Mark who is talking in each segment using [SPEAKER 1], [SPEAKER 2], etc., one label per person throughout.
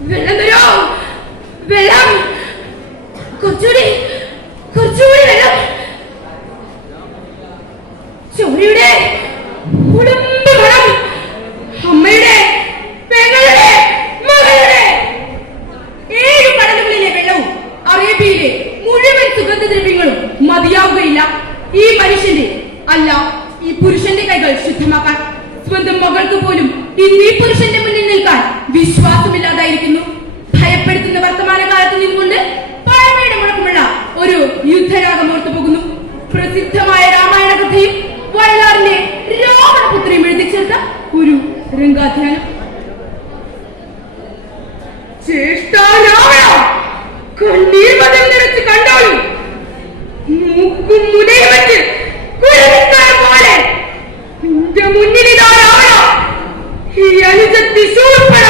[SPEAKER 1] വെള്ളം തരോ വെള്ളം കുറച്ചുകൂടി കുറച്ചുകൂടി വെള്ളം ചോരയുടെ ശുദ്ധമാക്കാൻ സ്വന്തം മകൾക്ക് പോലും ഇന്ന് ഈ പുരുഷന്റെ മുന്നിൽ നിൽക്കാൻ വിശ്വാസമില്ലാതെ നിന്നുകൊണ്ട് പഴമയുടെ മുഴക്കമുള്ള ഒരു യുദ്ധരാഗം ഓർത്തു പോകുന്നു. പ്രസിദ്ധമായ രാമായണ കഥയും വയലാറിന്റെ രാവണപുത്രിയും എഴുതി ഒരു രംഗാധ്യാനം. കണ്ണീർ മതം നിറച്ച് കണ്ടോളൂ. വെച്ച് ഈ അനുജത്തി ശൂർപ്പണക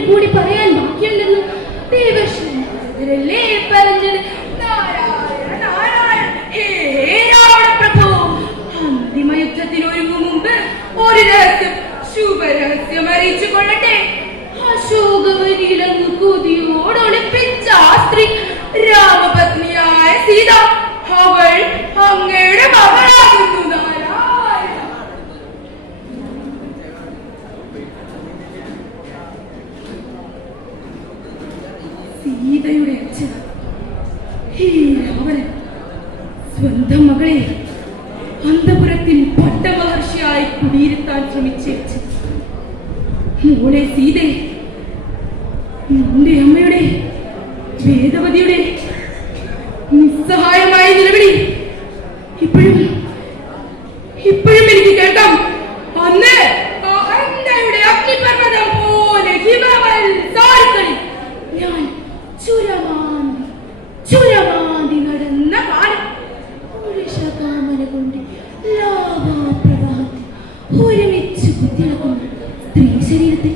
[SPEAKER 1] ഒരു പേര് കൂടി പറയാൻ ബാക്കിയുണ്ടെന്ന് ദേവർഷനല്ലേ പറഞ്ഞത്? നാരായണ നാരായണ ഹേ രാവണ പ്രഭു. അന്തിമ യുദ്ധത്തിന് ഒരുങ്ങും മുമ്പ് ഒരു രഹസ്യം ശുഭരഹസ്യം അറിയിച്ചു കൊള്ളട്ടെ. അശോകവനിയിലങ്ങ് കൊതിയോടൊളിപ്പിച്ച സ്ത്രീ രാമപത്നിയായ സീത. അവൾ അങ്ങയുടെ മകളാകുന്നു നാരായണ സീതയുടെ അച്ഛൻ രാവണൻ സ്വന്തം മകളെ അന്തപുരത്തിൽ പട്ടമഹർഷിയായി കുടിയിരുത്താൻ ശ്രമിച്ചേച്ച് മോളെ സീതെ നിന്റെ അമ്മയുടെ വേദവതിയുടെ നിസ്സഹായമായ നിലവിളി ഇപ്പോഴും ഒരുമിച്ച് കുത്തിളക്കുന്ന സ്ത്രീ ശരീരത്തിൽ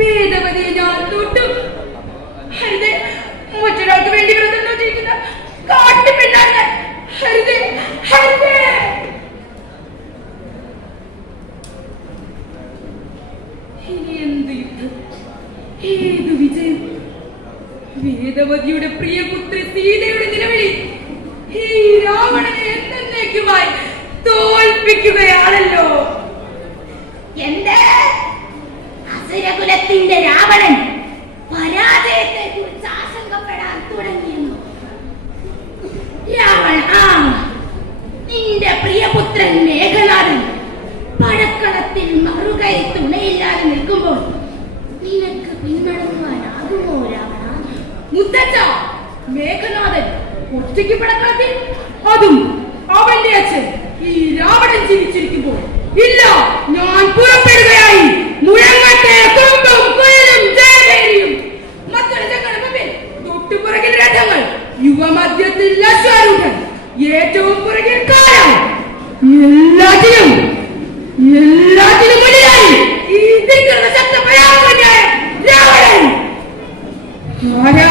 [SPEAKER 1] വേദവതിയെ ഞാൻ തൊട്ടു. ഹരിതേ മറ്റൊരാൾക്ക് വേണ്ടി വ്രതം കാട്ടി കാട്ടുപിള്ളാണ് ഹരിതേ ഹരിതേ ഇനി എന്ത് യുദ്ധം? ഏത് വേദവതിയുടെ പ്രിയപുത്രി സീതയുടെ നിലവിളി ഈ രാവണനെ എന്നേക്കുമായി തോൽപ്പിക്കുകയാണല്ലോ.
[SPEAKER 2] എന്റെ അസുരകുലത്തിന്റെ രാവണൻ
[SPEAKER 1] യുവമധ്യത്തിൽ ലക്ഷാരൂഢൻ ഏറ്റവും പുറകിൽ കാലം എല്ലാത്തിനും എല്ലാത്തിനും മുന്നിലായി ഈ ദിക്കുള്ള ശക്തപരാക്രമിയായ രാവണൻ. ആരാ?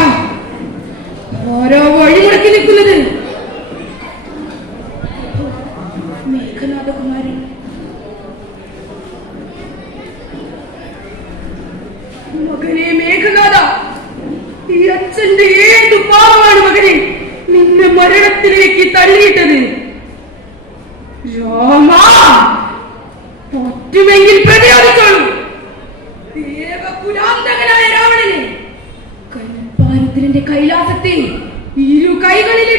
[SPEAKER 1] ആരാ വഴിമുടക്കി നിൽക്കുന്നത്? മേഘനാഥകുമാരൻ മകനെ മേഘനാഥ ഈ അച്ഛന്റെ ഏതു പാപമാണ് മകനെ? മരണത്തിലേക്ക് തള്ളിയിട്ടത്? രാമ പറ്റുമെങ്കിൽ പ്രതിരോധിച്ചോളൂ. ദേവകുലാന്തകനായ രാവണനെ കൈലാസത്തെ ഇരു കൈകളിൽ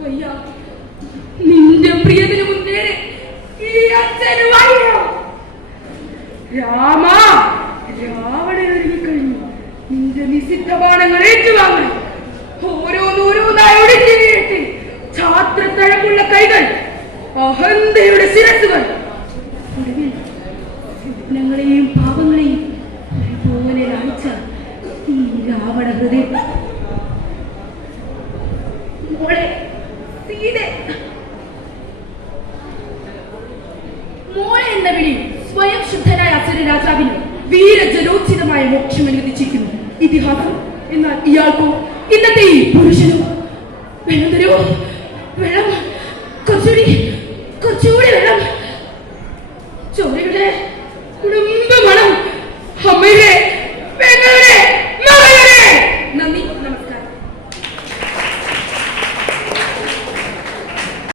[SPEAKER 1] വയ്യ നിന്റെ പ്രിയതിന് മുന്നേ ഈ അച്ഛന് രാമ രാവണൻ ഒരുങ്ങിക്കഴിഞ്ഞു. നിന്റെ നിസിദ്ധ ബാണങ്ങൾ ഏറ്റുവാങ്ങി ഓരോന്നോരോന്നായി ഒടുക്കി വീഴ്ത്തി. ഛാത്രത്തഴമുള്ള കൈകൾ അഹന്തയുടെ ശിരസുകൾ മോളെ സീതെ. മോളെ എന്ന വിളി സ്വയം ശുദ്ധനായ അസുര രാജാവിന് വീരജലോചിതമായ മോക്ഷം അനുവദിച്ചിരിക്കുന്നു. ഇതിഹാസം എന്നാൽ ഇയാൾക്കോ ഇന്നത്തെ ഈ പുരുഷനോ? വെള്ളം തരുമോ? വെള്ളം കുറച്ചുകൂടി കുറച്ചുകൂടി വെള്ളം. ചോരയുടെ